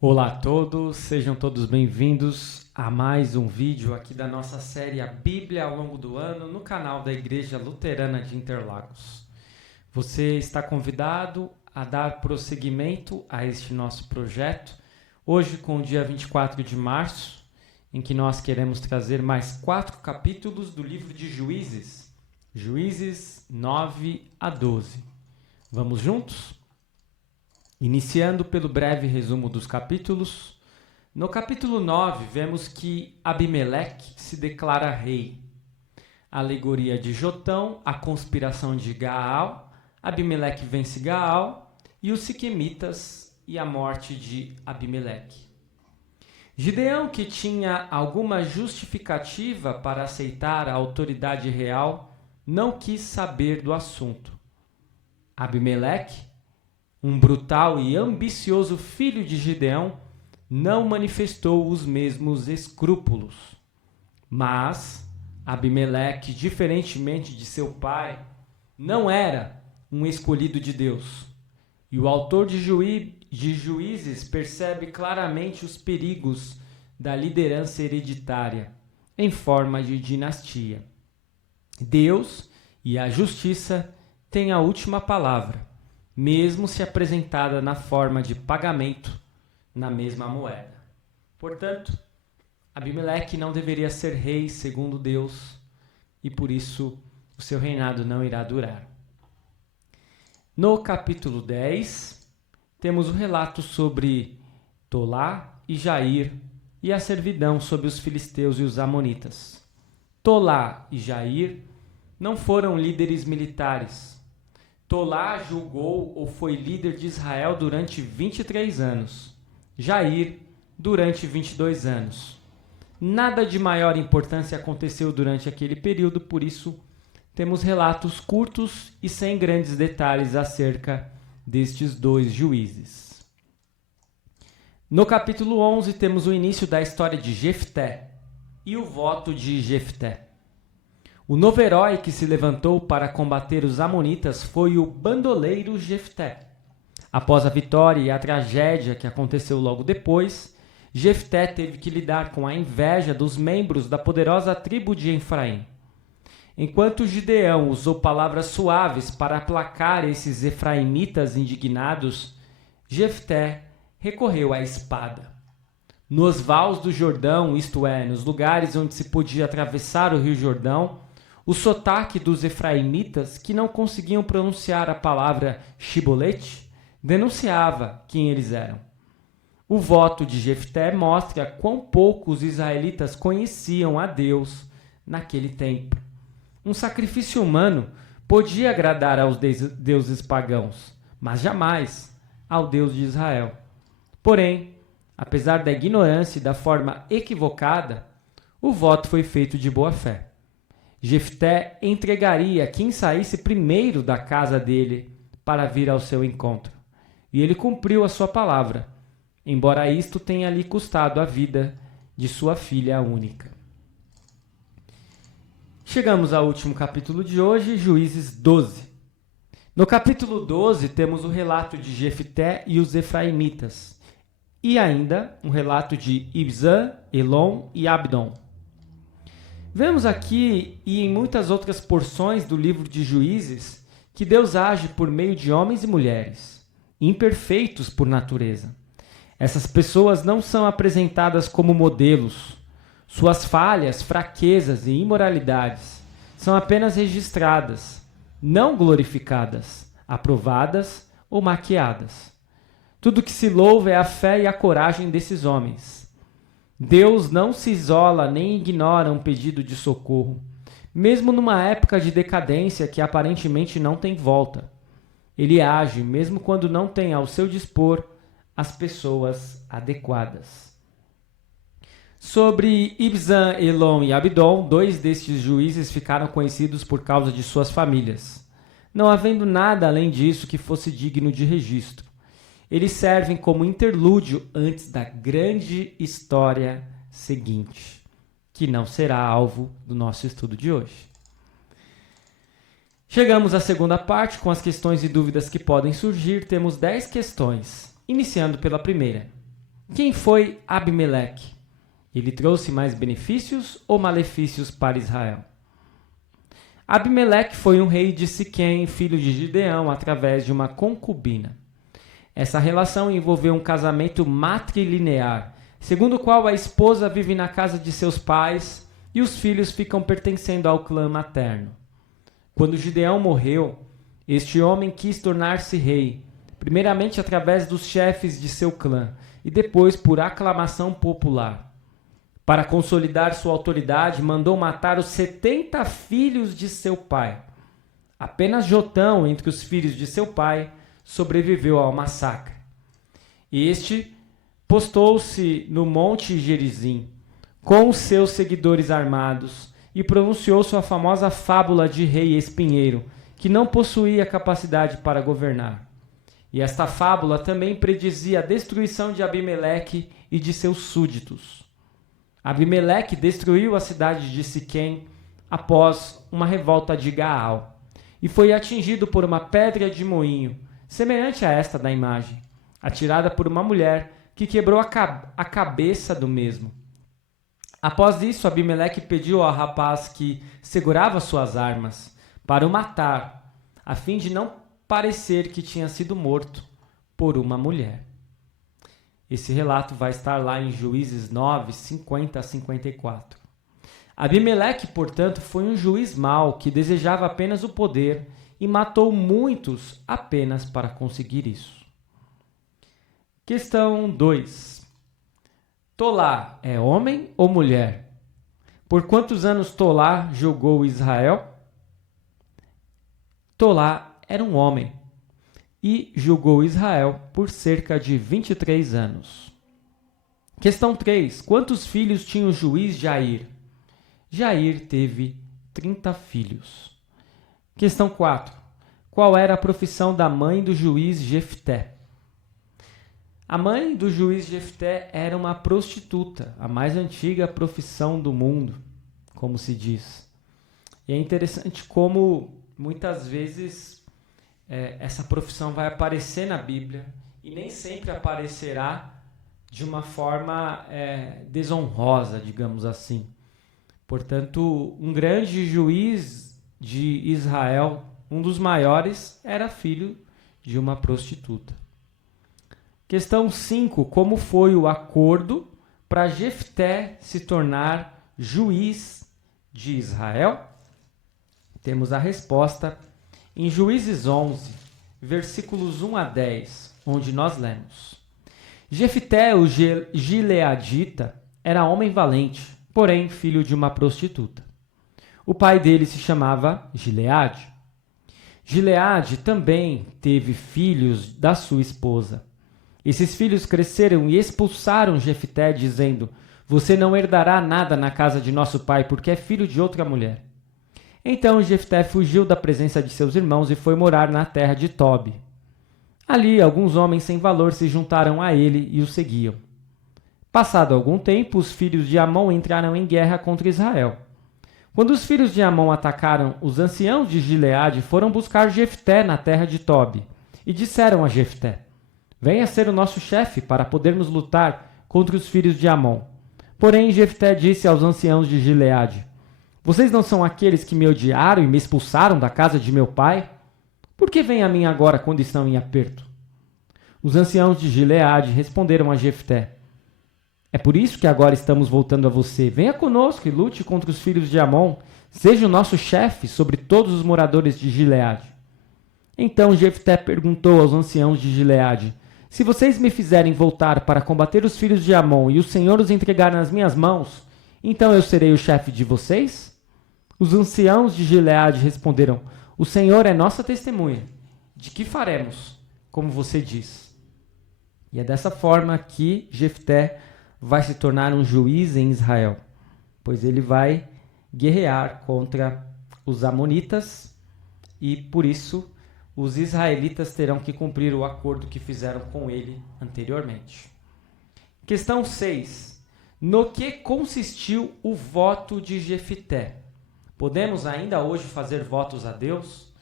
Olá a todos, sejam todos bem-vindos a mais um vídeo aqui da nossa série A Bíblia ao longo do ano no canal da Igreja Luterana de Interlagos. Você está convidado a dar prosseguimento a este nosso projeto, hoje com o dia 24 de março, em que nós queremos trazer mais 4 capítulos do livro de Juízes, Juízes 9 a 12. Vamos juntos? Iniciando pelo breve resumo dos capítulos, no capítulo 9 vemos que Abimeleque se declara rei. A alegoria de Jotão, a conspiração de Gaal, Abimeleque vence Gaal e os siquemitas e a morte de Abimeleque. Gideão, que tinha alguma justificativa para aceitar a autoridade real, não quis saber do assunto. Abimeleque, um brutal e ambicioso filho de Gideão, não manifestou os mesmos escrúpulos. Mas Abimeleque, diferentemente de seu pai, não era um escolhido de Deus. E o autor de Juízes percebe claramente os perigos da liderança hereditária, em forma de dinastia. Deus e a justiça têm a última palavra, mesmo se apresentada na forma de pagamento na mesma moeda. Portanto, Abimeleque não deveria ser rei segundo Deus, e por isso o seu reinado não irá durar. No capítulo 10, temos o relato sobre Tolá e Jair e a servidão sobre os filisteus e os amonitas. Tolá e Jair não foram líderes militares. Tolá julgou ou foi líder de Israel durante 23 anos. Jair, durante 22 anos. Nada de maior importância aconteceu durante aquele período, por isso temos relatos curtos e sem grandes detalhes acerca destes dois juízes. No capítulo 11 temos o início da história de Jefté e o voto de Jefté. O novo herói que se levantou para combater os amonitas foi o bandoleiro Jefté. Após a vitória e a tragédia que aconteceu logo depois, Jefté teve que lidar com a inveja dos membros da poderosa tribo de Efraim. Enquanto Gideão usou palavras suaves para aplacar esses efraimitas indignados, Jefté recorreu à espada. Nos vales do Jordão, isto é, nos lugares onde se podia atravessar o rio Jordão, o sotaque dos efraimitas, que não conseguiam pronunciar a palavra shibolete, denunciava quem eles eram. O voto de Jefté mostra quão pouco os israelitas conheciam a Deus naquele tempo. Um sacrifício humano podia agradar aos deuses pagãos, mas jamais ao Deus de Israel. Porém, apesar da ignorância e da forma equivocada, o voto foi feito de boa fé. Jefté entregaria quem saísse primeiro da casa dele para vir ao seu encontro. E ele cumpriu a sua palavra, embora isto tenha lhe custado a vida de sua filha única. Chegamos ao último capítulo de hoje, Juízes 12. No capítulo 12 temos o relato de Jefté e os efraimitas, e ainda um relato de Ibzan, Elon e Abdon. Vemos aqui e em muitas outras porções do livro de Juízes que Deus age por meio de homens e mulheres, imperfeitos por natureza. Essas pessoas não são apresentadas como modelos. Suas falhas, fraquezas e imoralidades são apenas registradas, não glorificadas, aprovadas ou maquiadas. Tudo que se louva é a fé e a coragem desses homens. Deus não se isola nem ignora um pedido de socorro, mesmo numa época de decadência que aparentemente não tem volta. Ele age mesmo quando não tem ao seu dispor as pessoas adequadas. Sobre Ibzan, Elon e Abdon, 2 destes juízes ficaram conhecidos por causa de suas famílias, não havendo nada além disso que fosse digno de registro. Eles servem como interlúdio antes da grande história seguinte, que não será alvo do nosso estudo de hoje. Chegamos à segunda parte, com as questões e dúvidas que podem surgir. Temos 10 questões, iniciando pela primeira. Quem foi Abimeleque? Ele trouxe mais benefícios ou malefícios para Israel? Abimeleque foi um rei de Siquém, filho de Gideão, através de uma concubina. Essa relação envolveu um casamento matrilinear, segundo o qual a esposa vive na casa de seus pais e os filhos ficam pertencendo ao clã materno. Quando Gideão morreu, este homem quis tornar-se rei, primeiramente através dos chefes de seu clã e depois por aclamação popular. Para consolidar sua autoridade, mandou matar os 70 filhos de seu pai. Apenas Jotão, entre os filhos de seu pai, sobreviveu ao massacre. Este postou-se no Monte Gerizim, com os seus seguidores armados, e pronunciou sua famosa fábula de rei espinheiro, que não possuía capacidade para governar. E esta fábula também predizia a destruição de Abimeleque e de seus súditos. Abimeleque destruiu a cidade de Siquém após uma revolta de Gaal, e foi atingido por uma pedra de moinho, semelhante a esta da imagem, atirada por uma mulher que quebrou a cabeça do mesmo. Após isso, Abimeleque pediu ao rapaz que segurava suas armas para o matar, a fim de não parecer que tinha sido morto por uma mulher. Esse relato vai estar lá em Juízes 9, 50 a 54. Abimeleque, portanto, foi um juiz mau que desejava apenas o poder e matou muitos apenas para conseguir isso. Questão 2. Tolá é homem ou mulher? Por quantos anos Tolá julgou Israel? Tolá era um homem e julgou Israel por cerca de 23 anos. Questão 3. Quantos filhos tinha o juiz Jair? Jair teve 30 filhos. Questão 4. Qual era a profissão da mãe do juiz Jefté? A mãe do juiz Jefté era uma prostituta, a mais antiga profissão do mundo, como se diz. E é interessante como muitas vezes essa profissão vai aparecer na Bíblia e nem sempre aparecerá de uma forma desonrosa, digamos assim. Portanto, um grande juiz de Israel, um dos maiores, era filho de uma prostituta. Questão 5. Como foi o acordo para Jefté se tornar juiz de Israel? Temos a resposta em Juízes 11, versículos 1 a 10, onde nós lemos. Jefté, o gileadita, era homem valente, porém filho de uma prostituta. O pai dele se chamava Gileade. Gileade também teve filhos da sua esposa. Esses filhos cresceram e expulsaram Jefté, dizendo: você não herdará nada na casa de nosso pai, porque é filho de outra mulher. Então Jefté fugiu da presença de seus irmãos e foi morar na terra de Tobi. Ali, alguns homens sem valor se juntaram a ele e o seguiam. Passado algum tempo, os filhos de Amon entraram em guerra contra Israel. Quando os filhos de Amon atacaram, os anciãos de Gileade foram buscar Jefté na terra de Tobi e disseram a Jefté: venha ser o nosso chefe para podermos lutar contra os filhos de Amon. Porém, Jefté disse aos anciãos de Gileade: vocês não são aqueles que me odiaram e me expulsaram da casa de meu pai? Por que vêm a mim agora quando estão em aperto? Os anciãos de Gileade responderam a Jefté: é por isso que agora estamos voltando a você. Venha conosco e lute contra os filhos de Amon. Seja o nosso chefe sobre todos os moradores de Gileade. Então Jefté perguntou aos anciãos de Gileade: se vocês me fizerem voltar para combater os filhos de Amon e o Senhor os entregar nas minhas mãos, então eu serei o chefe de vocês? Os anciãos de Gileade responderam: o Senhor é nossa testemunha, de que faremos, como você diz. E é dessa forma que Jefté vai se tornar um juiz em Israel, pois ele vai guerrear contra os amonitas e, por isso, os israelitas terão que cumprir o acordo que fizeram com ele anteriormente. Questão 6. No que consistiu o voto de Jefté? Podemos ainda hoje fazer votos a Deus?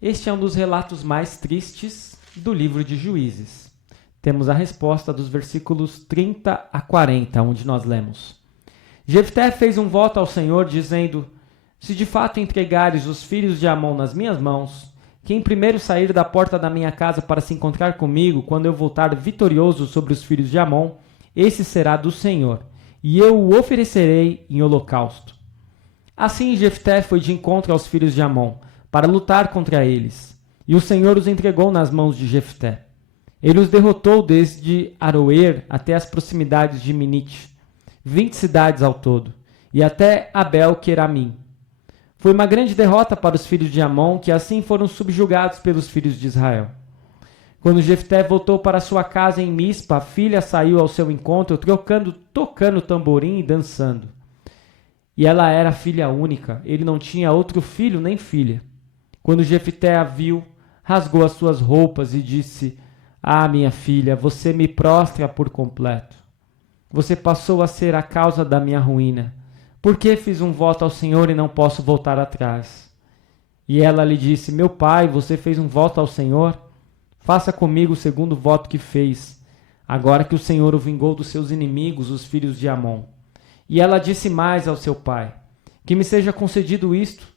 Este é um dos relatos mais tristes do livro de Juízes. temos a resposta dos versículos 30 a 40, onde nós lemos. Jefté fez um voto ao Senhor, dizendo: se de fato entregares os filhos de Amon nas minhas mãos, quem primeiro sair da porta da minha casa para se encontrar comigo, quando eu voltar vitorioso sobre os filhos de Amon, esse será do Senhor, e eu o oferecerei em holocausto. Assim Jefté foi de encontro aos filhos de Amon, para lutar contra eles, e o Senhor os entregou nas mãos de Jefté. Ele os derrotou desde Aroer até as proximidades de Minite, 20 cidades ao todo, e até Abel-Queramim. Foi uma grande derrota para os filhos de Amon, que assim foram subjugados pelos filhos de Israel. Quando Jefté voltou para sua casa em Mispa, a filha saiu ao seu encontro, tocando tamborim e dançando. E ela era filha única, ele não tinha outro filho nem filha. Quando Jefté a viu, rasgou as suas roupas e disse: ah, minha filha, você me prostra por completo. Você passou a ser a causa da minha ruína. Por que fiz um voto ao Senhor e não posso voltar atrás? E ela lhe disse: meu pai, você fez um voto ao Senhor? Faça comigo o segundo voto que fez, agora que o Senhor o vingou dos seus inimigos, os filhos de Amon. E ela disse mais ao seu pai: que me seja concedido isto.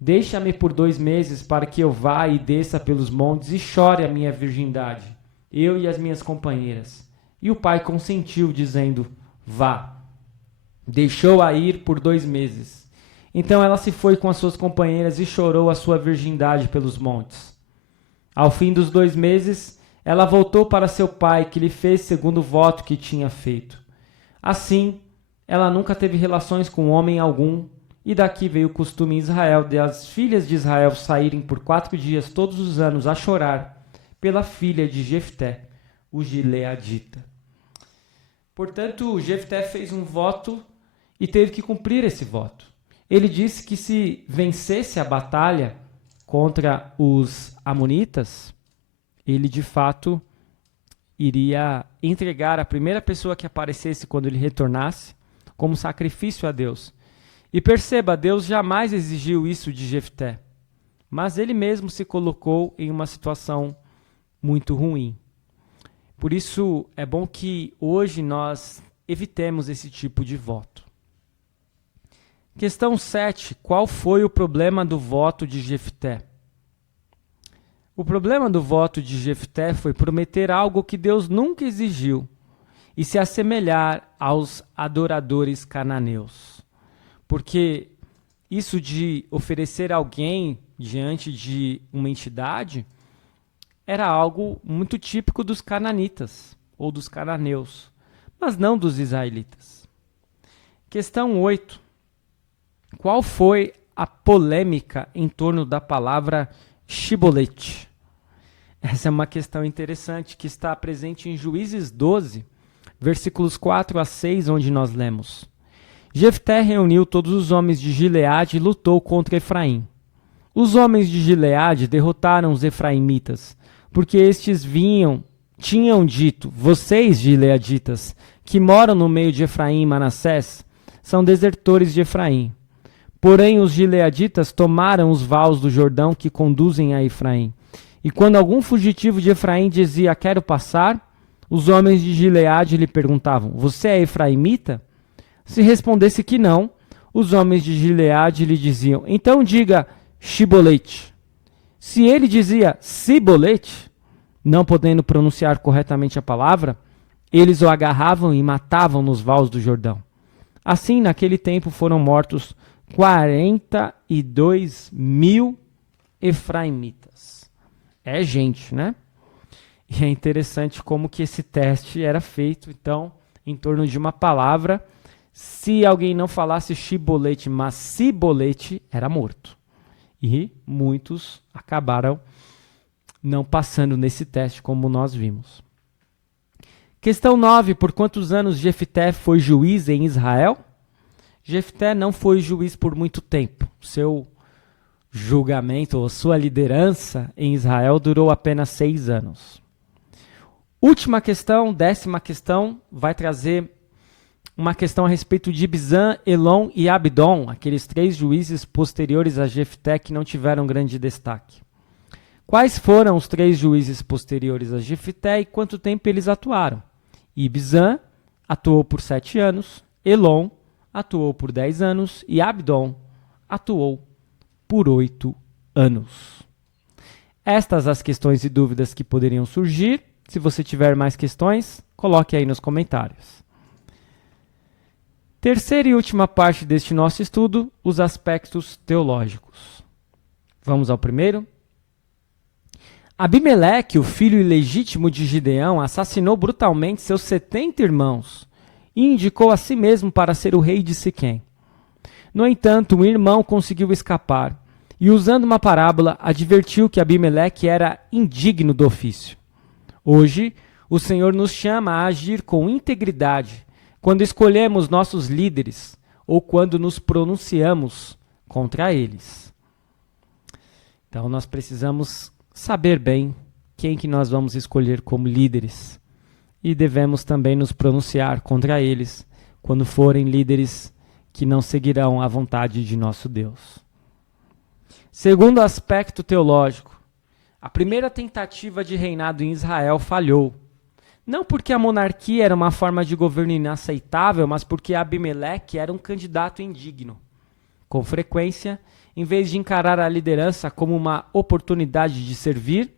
Deixa-me por 2 meses para que eu vá e desça pelos montes e chore a minha virgindade, eu e as minhas companheiras. E o pai consentiu, dizendo: vá. Deixou-a ir por 2 meses. Então ela se foi com as suas companheiras e chorou a sua virgindade pelos montes. Ao fim dos 2 meses, ela voltou para seu pai, que lhe fez segundo o voto que tinha feito. Assim, ela nunca teve relações com homem algum, e daqui veio o costume em Israel de as filhas de Israel saírem por 4 dias todos os anos a chorar pela filha de Jefté, o gileadita. Portanto, Jefté fez um voto e teve que cumprir esse voto. Ele disse que se vencesse a batalha contra os amonitas, ele de fato iria entregar a primeira pessoa que aparecesse quando ele retornasse como sacrifício a Deus. E perceba, Deus jamais exigiu isso de Jefté, mas ele mesmo se colocou em uma situação muito ruim. Por isso é bom que hoje nós evitemos esse tipo de voto. Questão 7. Qual foi o problema do voto de Jefté? O problema do voto de Jefté foi prometer algo que Deus nunca exigiu e se assemelhar aos adoradores cananeus. Porque isso de oferecer alguém diante de uma entidade era algo muito típico dos cananitas ou dos cananeus, mas não dos israelitas. Questão 8. Qual foi a polêmica em torno da palavra shibolete? Essa é uma questão interessante que está presente em Juízes 12, versículos 4 a 6, onde nós lemos: Jefté reuniu todos os homens de Gileade e lutou contra Efraim. Os homens de Gileade derrotaram os efraimitas, porque estes tinham dito: vocês, gileaditas, que moram no meio de Efraim e Manassés, são desertores de Efraim. Porém, os gileaditas tomaram os vales do Jordão que conduzem a Efraim. E quando algum fugitivo de Efraim dizia: quero passar, os homens de Gileade lhe perguntavam: você é efraimita? Se respondesse que não, os homens de Gileade lhe diziam: então diga shibolete. Se ele dizia sibolete, não podendo pronunciar corretamente a palavra, eles o agarravam e matavam nos vales do Jordão. Assim, naquele tempo foram mortos 42.000 efraimitas. É gente, né? E é interessante como que esse teste era feito, então, em torno de uma palavra. Se alguém não falasse shibolete, mas sibolete, era morto. E muitos acabaram não passando nesse teste, como nós vimos. Questão 9. Por quantos anos Jefté foi juiz em Israel? Jefté não foi juiz por muito tempo. Seu julgamento ou sua liderança em Israel durou apenas 6 anos. Última questão, 10ª questão, vai trazer uma questão a respeito de Ibzan, Elon e Abdon, aqueles 3 juízes posteriores a Jefté que não tiveram grande destaque. Quais foram os 3 juízes posteriores a Jefté e quanto tempo eles atuaram? Ibzan atuou por 7 anos, Elon atuou por 10 anos e Abdon atuou por 8 anos. Estas as questões e dúvidas que poderiam surgir. Se você tiver mais questões, coloque aí nos comentários. Terceira e última parte deste nosso estudo, os aspectos teológicos. Vamos ao primeiro. Abimeleque, o filho ilegítimo de Gideão, assassinou brutalmente seus 70 irmãos e indicou a si mesmo para ser o rei de Siquém. No entanto, um irmão conseguiu escapar e, usando uma parábola, advertiu que Abimeleque era indigno do ofício. Hoje, o Senhor nos chama a agir com integridade quando escolhemos nossos líderes ou quando nos pronunciamos contra eles. Então, nós precisamos saber bem quem que nós vamos escolher como líderes e devemos também nos pronunciar contra eles quando forem líderes que não seguirão a vontade de nosso Deus. Segundo aspecto teológico, a primeira tentativa de reinado em Israel falhou. Não porque a monarquia era uma forma de governo inaceitável, mas porque Abimeleque era um candidato indigno. Com frequência, em vez de encarar a liderança como uma oportunidade de servir,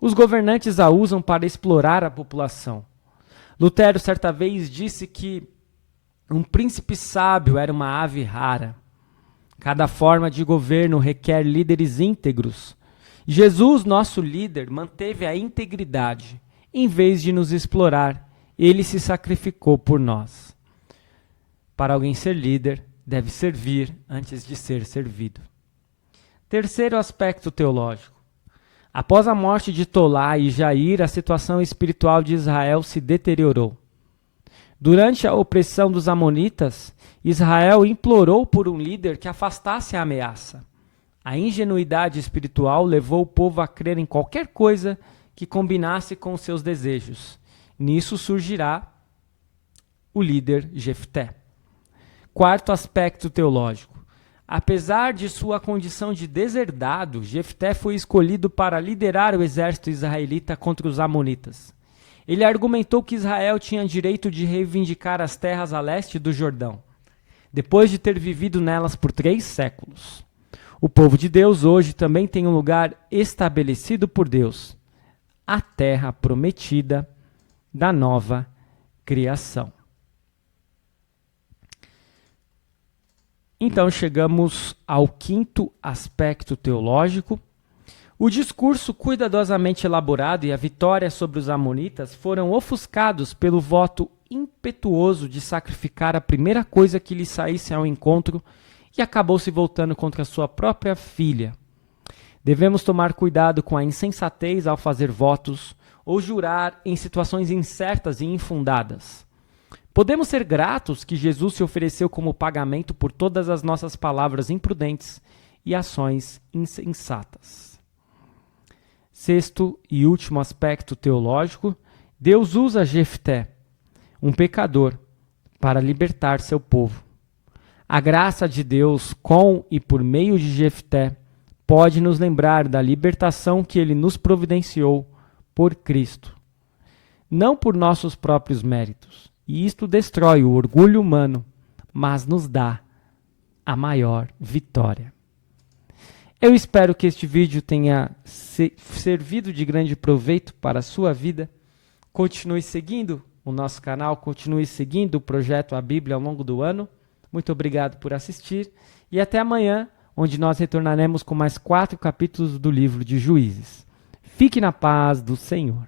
os governantes a usam para explorar a população. Lutero certa vez disse que um príncipe sábio era uma ave rara. Cada forma de governo requer líderes íntegros. Jesus, nosso líder, manteve a integridade. Em vez de nos explorar, ele se sacrificou por nós. Para alguém ser líder, deve servir antes de ser servido. Terceiro aspecto teológico. Após a morte de Tolá e Jair, a situação espiritual de Israel se deteriorou. Durante a opressão dos amonitas, Israel implorou por um líder que afastasse a ameaça. A ingenuidade espiritual levou o povo a crer em qualquer coisa que combinasse com seus desejos. Nisso surgirá o líder Jefté. Quarto aspecto teológico. Apesar de sua condição de deserdado, Jefté foi escolhido para liderar o exército israelita contra os amonitas. Ele argumentou que Israel tinha direito de reivindicar as terras a leste do Jordão, depois de ter vivido nelas por 3 séculos. O povo de Deus hoje também tem um lugar estabelecido por Deus, a terra prometida da nova criação. Então chegamos ao quinto aspecto teológico. O discurso cuidadosamente elaborado e a vitória sobre os amonitas foram ofuscados pelo voto impetuoso de sacrificar a primeira coisa que lhe saísse ao encontro e acabou se voltando contra sua própria filha. Devemos tomar cuidado com a insensatez ao fazer votos ou jurar em situações incertas e infundadas. Podemos ser gratos que Jesus se ofereceu como pagamento por todas as nossas palavras imprudentes e ações insensatas. Sexto e último aspecto teológico, Deus usa Jefté, um pecador, para libertar seu povo. A graça de Deus com e por meio de Jefté pode nos lembrar da libertação que ele nos providenciou por Cristo, não por nossos próprios méritos. E isto destrói o orgulho humano, mas nos dá a maior vitória. Eu espero que este vídeo tenha servido de grande proveito para a sua vida. Continue seguindo o nosso canal, continue seguindo o projeto A Bíblia ao longo do ano. Muito obrigado por assistir e até amanhã, onde nós retornaremos com mais 4 capítulos do livro de Juízes. Fique na paz do Senhor.